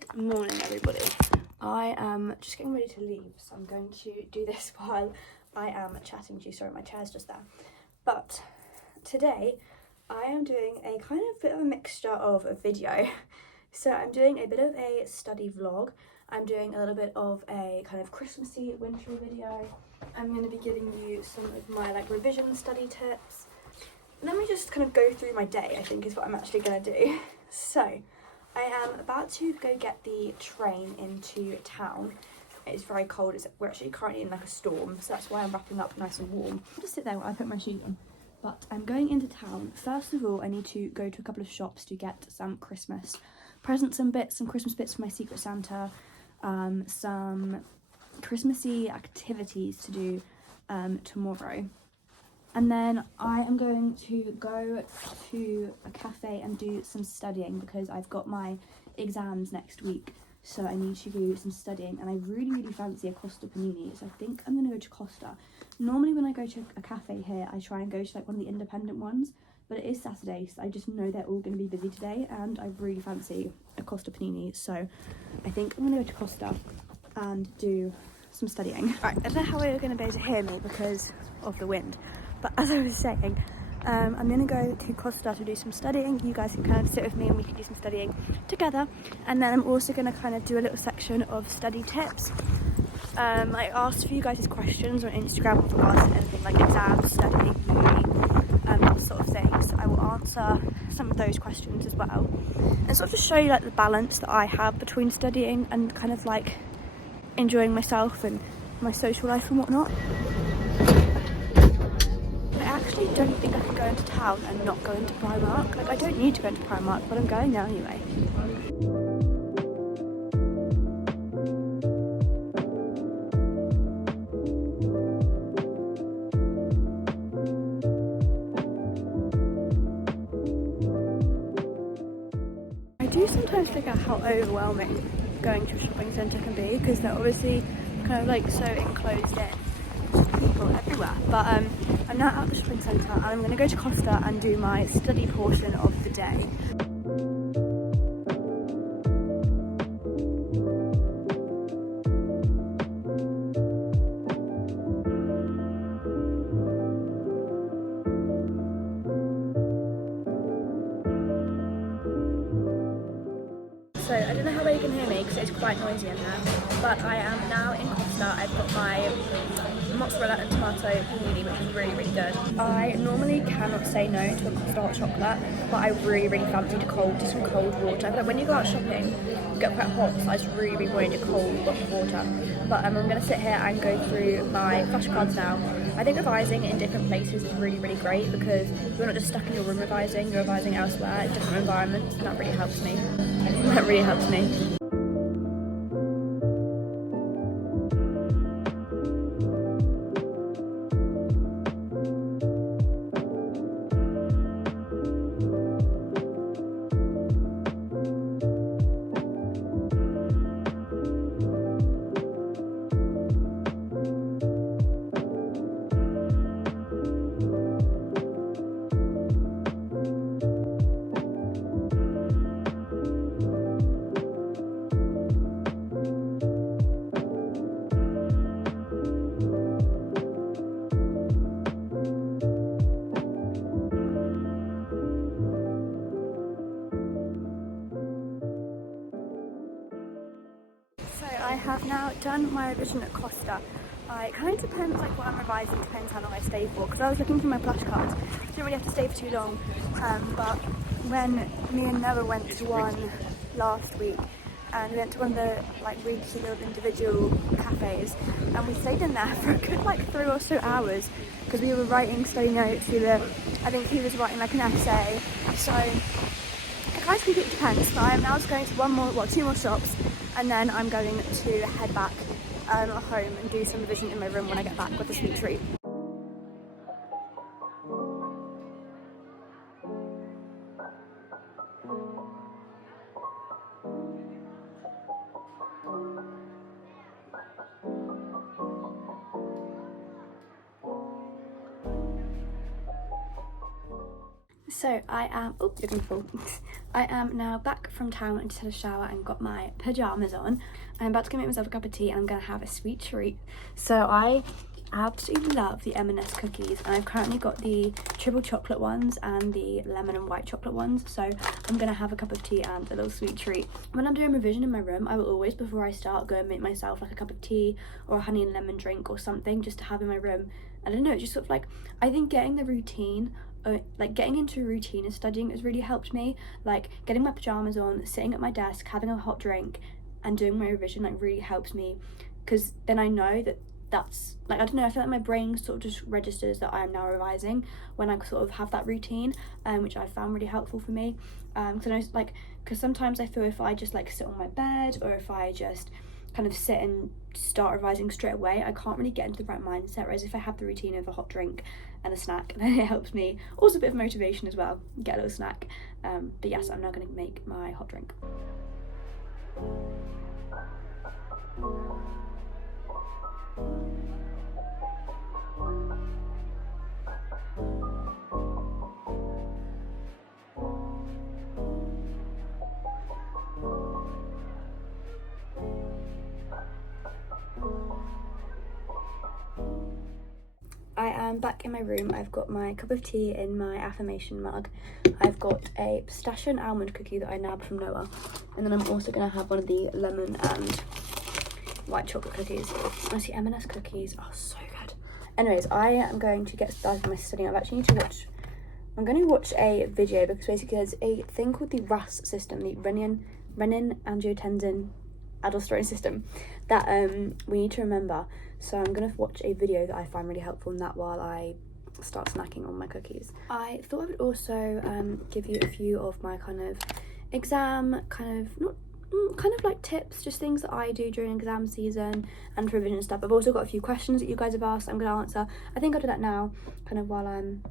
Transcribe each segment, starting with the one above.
Good morning, everybody. I am just getting ready to leave, so I'm going to do this while I am chatting to you. Sorry, my chair's just there. But today I am doing a kind of bit of a mixture of a video. So I'm doing a bit of a study vlog. I'm doing a little bit of a kind of Christmassy, wintry video. I'm going to be giving you some of my revision study tips. Let me just kind of go through my day, I think is what I'm actually going to do. So I am about to go get the train into town. It's very cold. We're actually currently in a storm, so that's why I'm wrapping up nice and warm. I'll just sit there while I put my shoes on. But I'm going into town. First of all, I need to go to a couple of shops to get some Christmas presents and bits, some Christmas bits for my Secret Santa, some Christmassy activities to do tomorrow. And then I am going to go to a cafe and do some studying because I've got my exams next week, so I need to do some studying, and I really fancy a Costa panini, so I think I'm going to go to Costa. Normally when I go to a cafe here, I try and go to one of the independent ones, but it is Saturday, so I just know they're all going to be busy today, and I really fancy a Costa panini, so I think I'm going to go to Costa and do some studying. Right, I don't know how you're going to be able to hear me because of the wind. But as I was saying, I'm going to go to Costa to do some studying. You guys can kind of sit with me and we can do some studying together. And then I'm also going to kind of do a little section of study tips. I asked for you guys' questions on Instagram with regards to anything like exams, studying, uni, that sort of thing. So I will answer some of those questions as well. And sort of just show you the balance that I have between studying and kind of enjoying myself and my social life and whatnot. I actually don't think I can go into town and not go into Primark. I don't need to go into Primark, but I'm going now anyway. I do sometimes figure out how overwhelming going to a shopping centre can be because they're obviously kind of so enclosed in. People everywhere, but I'm now at the shopping centre and I'm going to go to Costa and do my study portion of the day. So I don't know how well you can hear me because it's quite noisy in there, but I am now in Costa. I've got my mozzarella and tomato panini, which is really good. I normally cannot say no to a Costa hot chocolate, but I really fancy just some cold water. I feel like when you go out shopping, you get quite hot, so I just really wanted a cold bottle of water. But I'm going to sit here and go through my flashcards now. I think revising in different places is really great because you're not just stuck in your room revising, you're revising elsewhere in different environments, and that really helps me. That really helps me. I have now done my revision at Costa. It kind of depends what I'm revising, depends how long I stay for, because I was looking through my flashcards, didn't really have to stay for too long, but when me and Noah went to one last week, and we went to one of the really cute little individual cafes, and we stayed in there for a good 3 or so hours, because we were writing study notes, I think he was writing an essay, so it kind of completely depends. But I am now just going to two more shops, and then I'm going to head back home and do some revision in my room when I get back with a sweet treat. So I am, oh, you're gonna fall. I am now back from town and just had a shower and got my pyjamas on. I'm about to go make myself a cup of tea and I'm gonna have a sweet treat. So I absolutely love the M&S cookies, and I've currently got the triple chocolate ones and the lemon and white chocolate ones. So I'm gonna have a cup of tea and a little sweet treat. When I'm doing revision in my room, I will always, before I start, go and make myself like a cup of tea or a honey and lemon drink or something just to have in my room. I don't know, it's just sort of like, I think getting the routine, like getting into a routine and studying has really helped me. Like getting my pajamas on, sitting at my desk, having a hot drink and doing my revision like really helps me, because then I know that that's like, I don't know, I feel like my brain sort of just registers that I am now revising when I sort of have that routine, which I found really helpful for me. Because I know, like, because sometimes I feel if I just like sit on my bed or if I just kind of sit and start revising straight away, I can't really get into the right mindset, whereas if I have the routine of a hot drink and a snack, then it helps me. Also a bit of motivation as well, get a little snack. But yes, I'm now going to make my hot drink. I am back in my room. I've got my cup of tea in my affirmation mug. I've got a pistachio and almond cookie that I nabbed from Noah, and then I'm also going to have one of the lemon and white chocolate cookies. Honestly, M&S cookies are so good. Anyways, I am going to get started with my studying. I'm going to watch a video, because basically there's a thing called the RAS system, the renin-angiotensin aldosterone system, that we need to remember. So I'm going to watch a video that I find really helpful in that while I start snacking on my cookies. I thought I would also give you a few of my kind of exam kind of like tips, just things that I do during exam season and revision stuff. I've also got a few questions that you guys have asked I'm going to answer. I think I'll do that now, kind of while I'm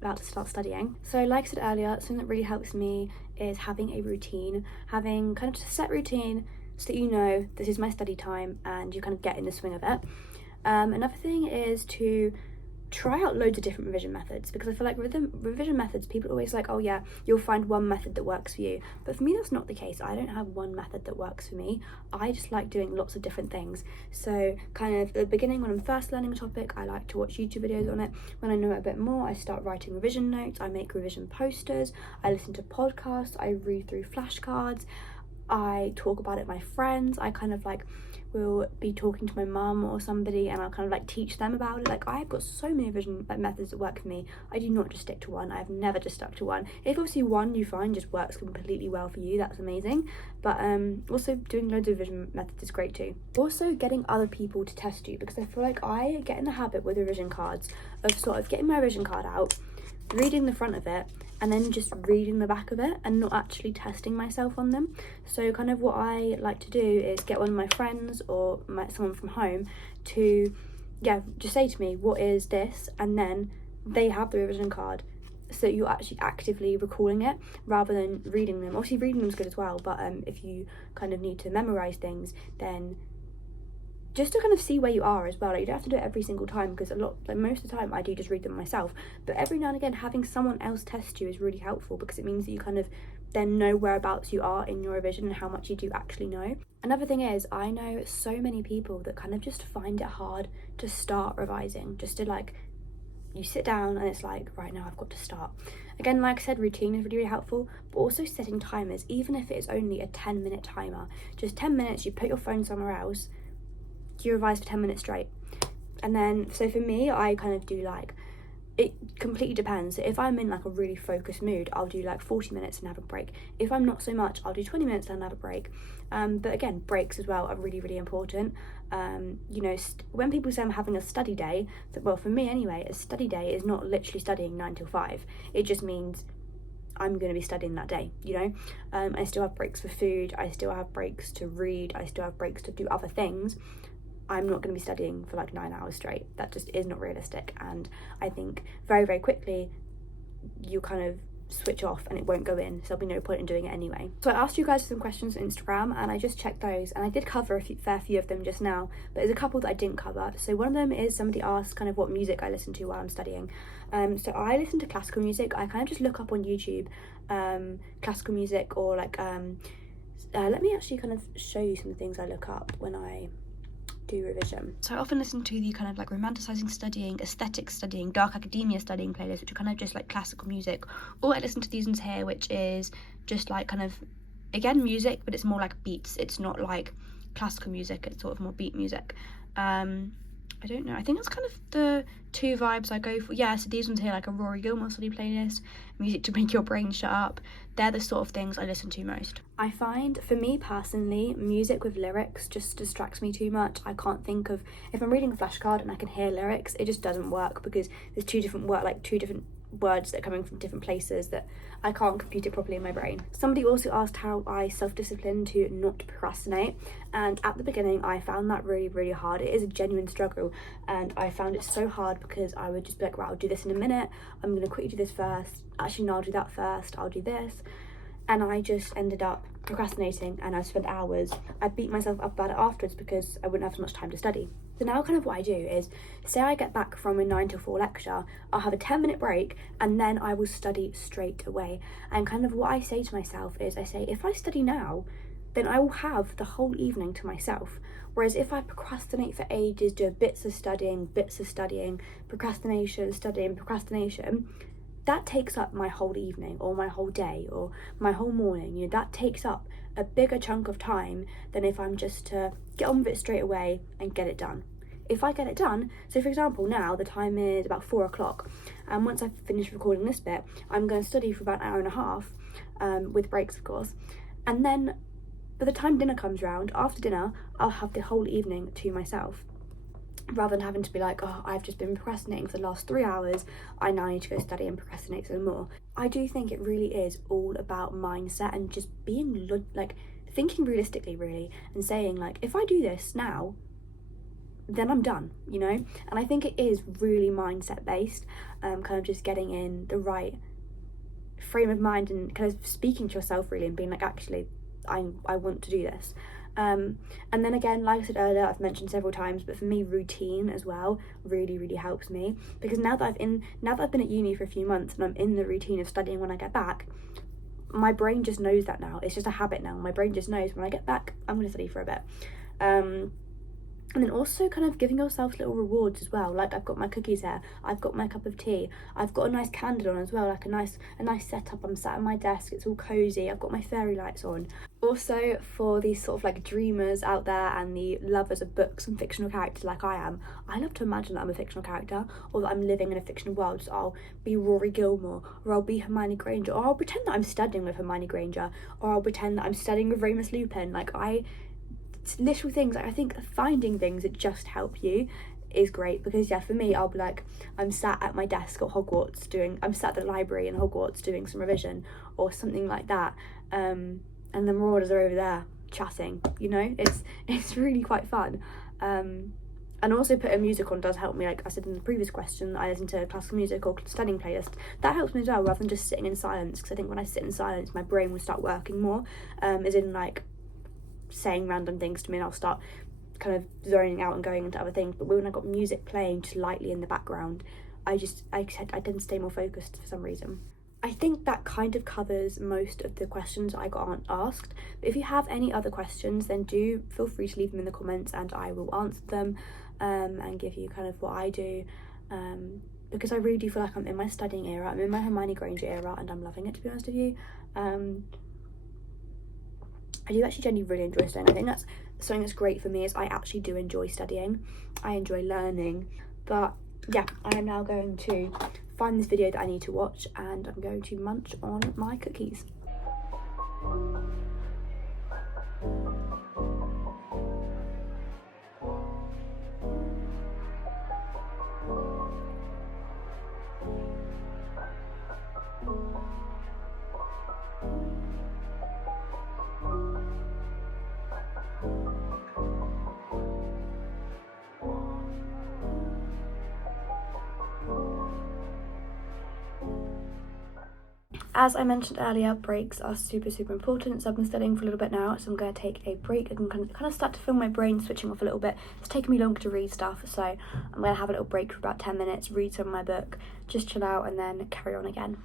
about to start studying. So like I said earlier, something that really helps me is having a routine, having kind of just a set routine so that you know this is my study time and you kind of get in the swing of it. Another thing is to try out loads of different revision methods, because I feel like with the revision methods, people are always like, oh yeah, you'll find one method that works for you. But for me, that's not the case. I don't have one method that works for me. I just like doing lots of different things. So kind of at the beginning, when I'm first learning a topic, I like to watch YouTube videos on it. When I know it a bit more, I start writing revision notes, I make revision posters, I listen to podcasts, I read through flashcards, I talk about it with my friends. I kind of like will be talking to my mum or somebody and I'll kind of like teach them about it. Like I've got so many revision methods that work for me. I do not just stick to one. I've never just stuck to one. If obviously one you find just works completely well for you, that's amazing. But also doing loads of revision methods is great too. Also getting other people to test you, because I feel like I get in the habit with revision cards of sort of getting my revision card out, reading the front of it, and then just reading the back of it and not actually testing myself on them. So kind of what I like to do is get one of my friends or someone from home to just say to me, what is this? And then they have the revision card, so you're actually actively recalling it rather than reading them. Obviously reading them is good as well, but if you kind of need to memorize things, then just to kind of see where you are as well. Like, you don't have to do it every single time, because most of the time I do just read them myself, but every now and again having someone else test you is really helpful, because it means that you kind of then know whereabouts you are in your revision and how much you do actually know. Another thing is, I know so many people that kind of just find it hard to start revising, just to like, you sit down and it's like, right now I've got to start. Again, like I said, routine is really, really helpful, but also setting timers, even if it is only a 10-minute timer, just 10 minutes, you put your phone somewhere else, you revise for 10 minutes straight. And then, so for me, I kind of do like, it completely depends. So if I'm in like a really focused mood, I'll do like 40 minutes and have a break. If I'm not so much, I'll do 20 minutes and have a break. But again, breaks as well are really, really important. You know, when people say I'm having a study day, well, for me anyway, a study day is not literally studying 9 till 5. It just means I'm going to be studying that day, you know. I still have breaks for food, I still have breaks to read, I still have breaks to do other things. I'm not going to be studying for like 9 hours straight. That just is not realistic. And I think very, very quickly you kind of switch off and it won't go in, so there'll be no point in doing it anyway. So I asked you guys for some questions on Instagram and I just checked those, and I did cover a fair few of them just now, but there's a couple that I didn't cover. So one of them is somebody asked kind of what music I listen to while I'm studying. So I listen to classical music. I kind of just look up on YouTube classical music, or like let me actually kind of show you some things I look up when I do revision. So I often listen to the kind of like romanticising studying, aesthetic studying, dark academia studying playlists, which are kind of just like classical music. Or I listen to these ones here, which is just like kind of, again, music, but it's more like beats. It's not like classical music, it's sort of more beat music. I don't know, I think that's kind of the two vibes I go for. Yeah, so these ones here, like a Rory Gilmore study playlist, music to make your brain shut up. They're the sort of things I listen to most. I find, for me personally, music with lyrics just distracts me too much. I can't think of, if I'm reading a flashcard and I can hear lyrics, it just doesn't work, because there's two different words that are coming from different places that I can't compute it properly in my brain. Somebody also asked how I self-discipline to not procrastinate, and at the beginning I found that really, really hard. It is a genuine struggle, and I found it so hard because I would just be like, right, I'll do this in a minute, I'm gonna quickly do this first, actually no, I'll do that first, I'll do this, and I just ended up procrastinating, and I spent hours. I beat myself up about it afterwards because I wouldn't have as much time to study. So now kind of what I do is, say I get back from a 9 till 4 lecture, I'll have a 10-minute break and then I will study straight away. And kind of what I say to myself is, I say, if I study now, then I will have the whole evening to myself. Whereas if I procrastinate for ages, do bits of studying, procrastination, studying, procrastination, that takes up my whole evening or my whole day or my whole morning. You know, that takes up a bigger chunk of time than if I'm just to get on with it straight away and get it done. If I get it done, so for example, now the time is about 4 o'clock, and once I've finished recording this bit, I'm going to study for about an hour and a half, with breaks of course, and then by the time dinner comes round, after dinner, I'll have the whole evening to myself. Rather than having to be like, oh, I've just been procrastinating for the last 3 hours, I now need to go study and procrastinate some more. I do think it really is all about mindset and just being like thinking realistically really, and saying like, if I do this now, then I'm done, you know? And I think it is really mindset based, kind of just getting in the right frame of mind and kind of speaking to yourself really and being like, actually, I want to do this. And then again, like I said earlier, I've mentioned several times, but for me, routine as well really, really helps me, because now that I've been at uni for a few months and I'm in the routine of studying when I get back, my brain just knows that now. It's just a habit now. My brain just knows when I get back, I'm going to study for a bit. And then also kind of giving yourself little rewards as well. Like I've got my cookies here, I've got my cup of tea, I've got a nice candle on as well, like a nice setup. I'm sat at my desk, it's all cozy, I've got my fairy lights on. Also, for these sort of like dreamers out there and the lovers of books and fictional characters like I am, I love to imagine that I'm a fictional character, or that I'm living in a fictional world. So I'll be Rory Gilmore, or I'll be Hermione Granger, or I'll pretend that I'm studying with Hermione Granger, or I'll pretend that I'm studying with Remus Lupin. Like little things, I think finding things that just help you is great, because yeah, for me, I'll be like, I'm sat at my desk at Hogwarts I'm sat at the library in Hogwarts doing some revision or something like that, and the marauders are over there chatting, you know, it's really quite fun. And also putting music on does help me. Like I said in the previous question, I listen to classical music or studying playlist. That helps me as well, rather than just sitting in silence, because I think when I sit in silence, my brain will start working more, as in like saying random things to me, and I'll start kind of zoning out and going into other things. But when I got music playing just lightly in the background, I tend to stay more focused for some reason. I think that kind of covers most of the questions I got asked. But if you have any other questions, then do feel free to leave them in the comments and I will answer them, and give you kind of what I do, because I really do feel like I'm in my studying era, I'm in my Hermione Granger era, and I'm loving it, to be honest with you. I do actually genuinely really enjoy studying. I think that's something that's great for me, is I actually do enjoy studying. I enjoy learning. But yeah, I am now going to find this video that I need to watch, and I'm going to munch on my cookies. as I mentioned earlier, breaks are super important, so I've been studying for a little bit now, so I'm going to take a break. I can kind of start to feel my brain switching off a little bit. It's taken me longer to read stuff, so I'm going to have a little break for about 10 minutes, read some of my book, just chill out and then carry on again.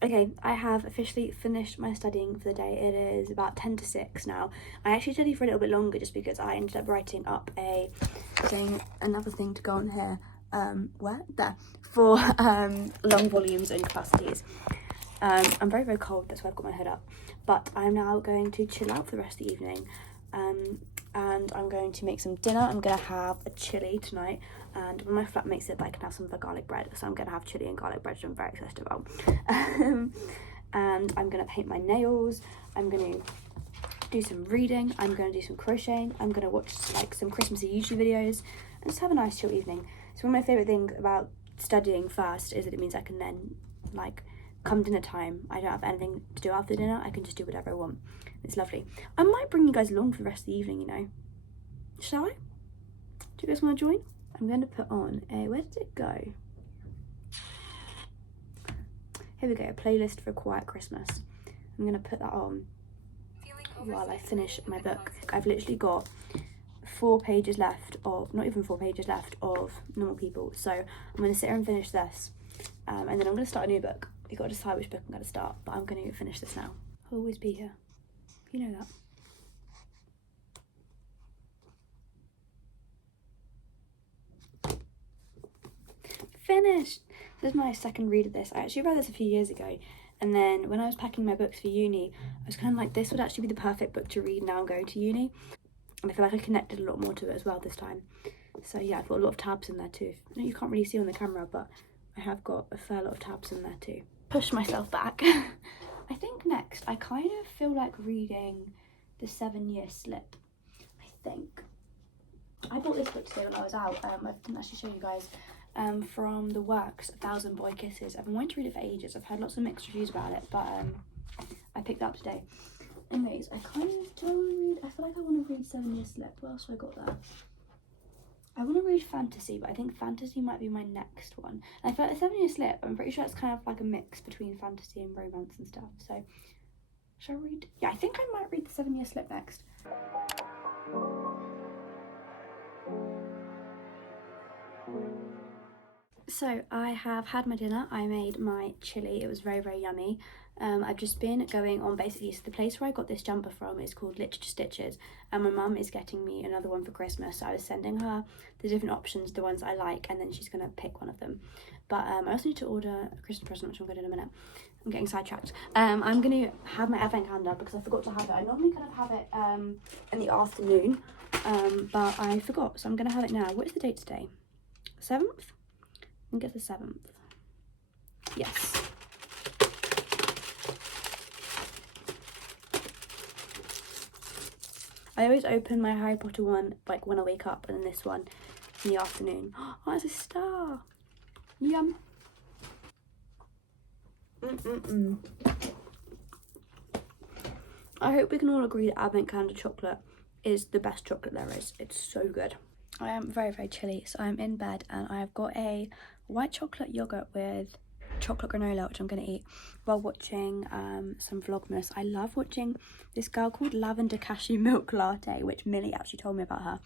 Okay, I have officially finished my studying for the day. It is about 10 to 6 now. I actually studied for a little bit longer just because I ended up writing up another thing to go on here, for long volumes and capacities. I'm very cold, that's why I've got my hood up. But I'm now going to chill out for the rest of the evening. And I'm going to make some dinner. I'm going to have a chili tonight, and when my flatmate said that I can have some of the garlic bread, so I'm going to have chili and garlic bread, which I'm very excited about. And I'm going to paint my nails, I'm going to do some reading, I'm going to do some crocheting, I'm going to watch like some Christmassy YouTube videos, and just have a nice chill evening. So one of my favourite things about studying first is that it means I can then, like, come dinner time, I don't have anything to do after dinner, I can just do whatever I want. It's lovely. I might bring you guys along for the rest of the evening, you know. Shall I? Do you guys want to join? I'm going to put on where did it go? Here we go, a playlist for a quiet Christmas. I'm going to put that on while I finish my book. I've literally got 4 pages left of, not even 4 pages left of Normal People. So I'm going to sit here and finish this. And then I'm going to start a new book. You've got to decide which book I'm going to start, but I'm going to finish this now. I'll always be here. You know that. Finished! This is my second read of this. I actually read this a few years ago, and then when I was packing my books for uni, I was kind of like, this would actually be the perfect book to read now I'm going to uni. And I feel like I connected a lot more to it as well this time. So yeah, I've got a lot of tabs in there too. I know you can't really see on the camera, but I have got a fair lot of tabs in there too. Push myself back. I think next, I kind of feel like reading The 7-Year Slip, I think. I bought this book today when I was out. I didn't actually show you guys. From the works, 1,000 Boy Kisses. I've been wanting to read it for ages. I've heard lots of mixed reviews about it, but I picked it up today. Anyways, I feel like I want to read 7-Year Slip. What else have I got there? I want to read fantasy, but I think fantasy might be my next one. And I feel like The 7-Year Slip, I'm pretty sure it's kind of like a mix between fantasy and romance and stuff. So, shall I read? Yeah, I think I might read The 7-Year Slip next. So I have had my dinner. I made my chili. It was very yummy. I've just been going on basically, so the place where I got this jumper from is called Literature Stitches, and my mum is getting me another one for Christmas, so I was sending her the different options, the ones I like, and then she's going to pick one of them. But I also need to order a Christmas present, which I'm going to do in a minute. I'm getting sidetracked. I'm going to have my advent calendar because I forgot to have it. I normally kind of have it in the afternoon, but I forgot, so I'm going to have it now. What is the date today? 7th? I think it's the 7th. Yes. I always open my Harry Potter one like when I wake up, and then this one in the afternoon. Oh, it's a star. Yum. I hope we can all agree that advent calendar chocolate is the best chocolate there is. It's so good. I am very chilly, so I'm in bed and I've got a white chocolate yogurt with chocolate granola, which I'm going to eat while watching some Vlogmas. I love watching this girl called Lavender Cashew Milk Latte, which Millie actually told me about her.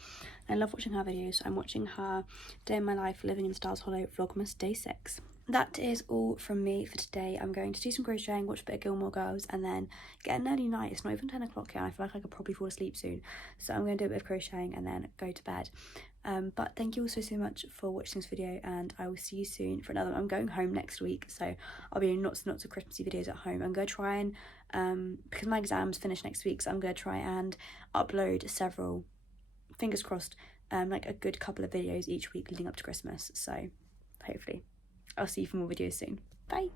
I love watching her videos. So I'm watching her Day in My Life Living in Stars Hollow Vlogmas Day 6. That is all from me for today. I'm going to do some crocheting, watch a bit of Gilmore Girls, and then get an early night. It's not even 10 o'clock yet. I feel like I could probably fall asleep soon. So I'm going to do a bit of crocheting and then go to bed. But thank you all so much for watching this video, and I will see you soon for another one. I'm going home next week, so I'll be doing lots and lots of Christmassy videos at home. I'm going to try and, because my exams finish next week, so I'm going to try and upload several, fingers crossed, like a good couple of videos each week leading up to Christmas. So hopefully I'll see you for more videos soon. Bye!